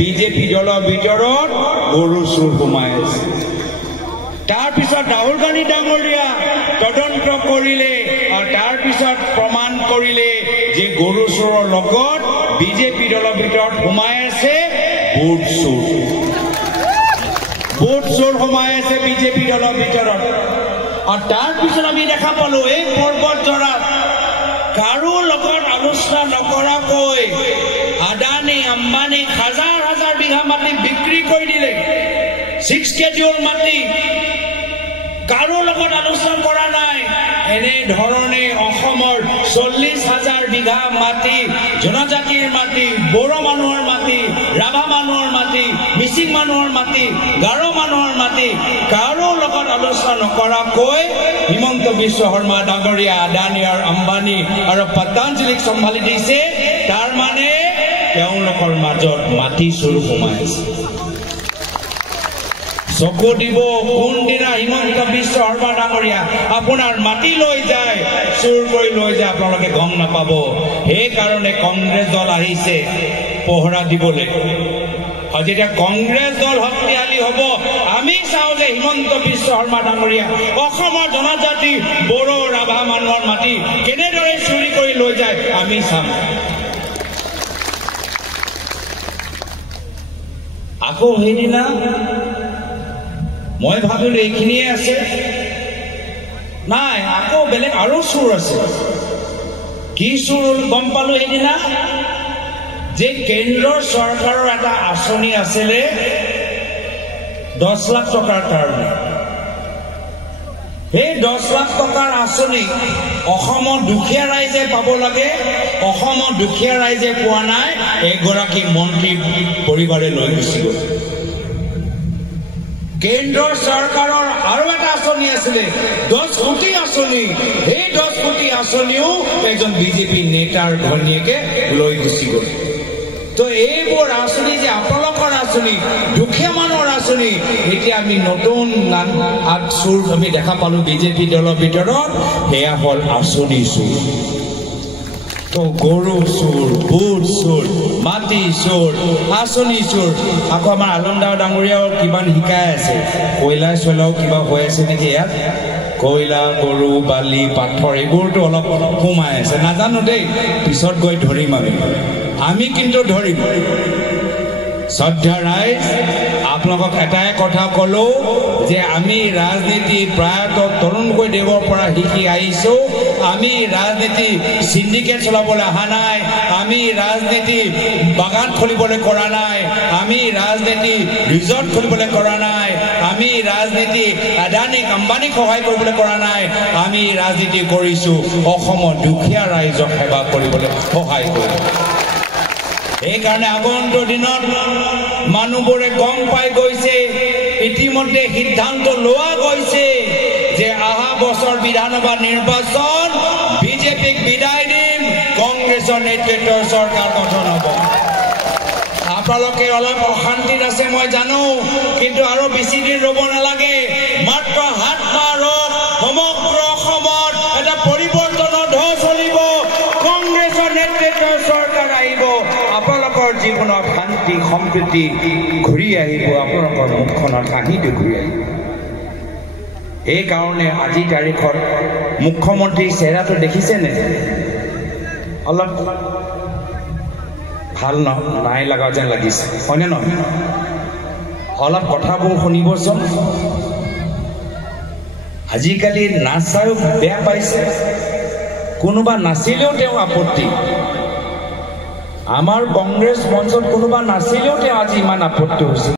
BJP দলৰ ভিতৰত গৰু চুৰ সোমাই আছে। তাৰ পিছত ৰাহুল গান্ধী ডাঙৰীয়া তদন্ত কৰিলে আৰু তাৰ পিছত প্ৰমাণ কৰিলে যে গৰু চুৰৰ লগত বিজেপি দলৰ ভিতৰত সোমাই আছে ভোট চুৰ। ভোট চুৰ সোমাই আছে বিজেপি দলৰ ভিতৰত। আৰু তাৰ পিছত আমি দেখা পালো এই পৰ্বতজৰাত কাৰো লগত আলোচনা নকৰাকৈ আদানী আম্বানী হাজাৰ হাজাৰ বিঘা মাটি বিক্ৰী কৰি দিলে। 6 স্কেডিউল মাটি কাৰো লগত আলোচনা কৰা নাই। এনে ধৰণে অসমৰ 40,000 বিঘা মাটি জনজাতিৰ মাটি, বড়ো মানুহৰ মাটি, ৰাভা মানুহৰ মাটি, মিচিং মানুহৰ মাটি, গাৰো মানুহৰ মাটি কাৰো লগত আলোচনা নকৰাকৈ হিমন্ত বিশ্ব শৰ্মা ডাঙৰীয়া আদানী আৰু আম্বানী আৰু পতঞ্জলিক চম্ভালি দিছে। তাৰ মানে তেওঁলোকৰ মাজত মাটি চুৰ সোমাই আছে। চকু দিব কোনদিনা হিমন্ত বিশ্ব শৰ্মা ডাঙৰীয়া আপোনাৰ মাটি লৈ যায়, চুৰ কৰি লৈ যায়, আপোনালোকে গম নাপাব। সেইকাৰণে কংগ্ৰেছ দল আহিছে পহৰা দিবলৈ। আৰু যেতিয়া কংগ্ৰেছ দল শক্তিশালী হ'ব, আমি চাওঁ যে হিমন্ত বিশ্ব শৰ্মা ডাঙৰীয়া অসমৰ জনজাতি বড়ো ৰাভা মানুহৰ মাটি কেনেদৰে চুৰি কৰি লৈ যায় আমি চাম। আকৌ সেইদিনা মই ভাবিলো এইখিনিয়ে আছে, নাই আকৌ বেলেগ আৰু চুৰ আছে। কি চুৰ গম পালো সেইদিনা, যে কেন্দ্ৰৰ চৰকাৰৰ এটা আঁচনি আছিলে 10 লাখ টকাৰ কাৰণে। সেই 10 লাখ টকাৰ আঁচনি অসমৰ দুখীয়া ৰাইজে পাব লাগে, অসমৰ দুখীয়া ৰাইজে পোৱা নাই। এগৰাকী মন্ত্ৰী পৰিবাৰে লৈ গুচি গ'ল। কেন্দ্ৰৰ চৰকাৰৰ আৰু এটা আঁচনি আছিলে 10 কোটি আঁচনি। সেই 10 কোটি আঁচনিও এজন বিজেপি নেতাৰ ঘৈণীয়েকে লৈ গুচি গ'ল। তো এইবোৰ আঁচনি যে আপোনালোকৰ আঁচনি, দুখীয়া মানুহৰ আঁচনি, এতিয়া আমি নতুন চুৰ আমি দেখা পালো বিজেপি দলৰ ভিতৰত। সেয়া হ'ল আঁচনি চুৰ। তো গৰু চুৰ, ভোট চুৰ, মাটি চুৰ, আঁচনি চুৰ। আকৌ আমাৰ আলমদাৰ ডাঙৰীয়াও কিমান শিকাই আছে, কয়লা চয়লাও কিবা হৈ আছে নেকি ইয়াত। কয়লা, গৰু, বালি, পাথৰ এইবোৰতো অলপ সোমাই আছে, নাজানো দেই, পিছত গৈ ধৰিম আমি কিন্তু ধৰিম। শ্ৰদ্ধা ৰাইজ, আপোনালোকক এটাই কথা কলো যে আমি ৰাজনীতি প্ৰায়ত তৰুণ গগৈদেৱৰ পৰা শিকি আহিছো। আমি ৰাজনীতি সিন্ডিকেট চলাবলৈ অহা নাই, আমি ৰাজনীতি বাগান খুলিবলৈ কৰা নাই, আমি ৰাজনীতি ৰিজৰ্ট খুলিবলৈ কৰা নাই, আমি ৰাজনীতি আদানী আম্বানীক সহায় কৰিবলৈ কৰা নাই। আমি ৰাজনীতি কৰিছো অসমৰ দুখীয়া ৰাইজক সেৱা কৰিবলৈ সহায় কৰিব। সেইকাৰণে আগন্তুক দিনত মানুহবোৰে গম পাই গৈছে, ইতিমধ্যে সিদ্ধান্ত লোৱা গৈছে যে অহা বছৰ বিধানসভা নিৰ্বাচন বিজেপিক বিদায় দিম, কংগ্ৰেছৰ নেতৃত্বৰ চৰকাৰ গঠন হ'ব। আপোনালোকে অলপ অশান্তিত আছে মই জানো, কিন্তু আৰু বেছি দিন ৰ'ব নালাগে। মাত্ৰ 7 মাহ ৰ'ব, সমগ্ৰ অসমত এটা পৰিৱৰ্তনৰ ঢৌ চলিব, কংগ্ৰেছৰ নেতৃত্বৰ চৰকাৰ আহিব, আপোনালোকৰ জীৱনত শান্তি সম্প্ৰীতি ঘূৰি আহিব, আপোনালোকৰ মুখখনত হাঁহিটো ঘূৰি আহিব। এইকাৰণে আজি তাৰিখত মুখ্যমন্ত্ৰীৰ চেহেৰাটো দেখিছেনে? অলপ ভাল নাই লগা যেন লাগিছে, হয়নে নহয়? অলপ কথাবোৰ শুনিবচোন। আজিকালি নাচায়ো বেয়া পাইছে, কোনোবা নাচিলেও তেওঁ আপত্তি। আমাৰ কংগ্ৰেছ মঞ্চত কোনোবা নাচিলেও তেওঁ আজি ইমান আপত্তি হৈছে।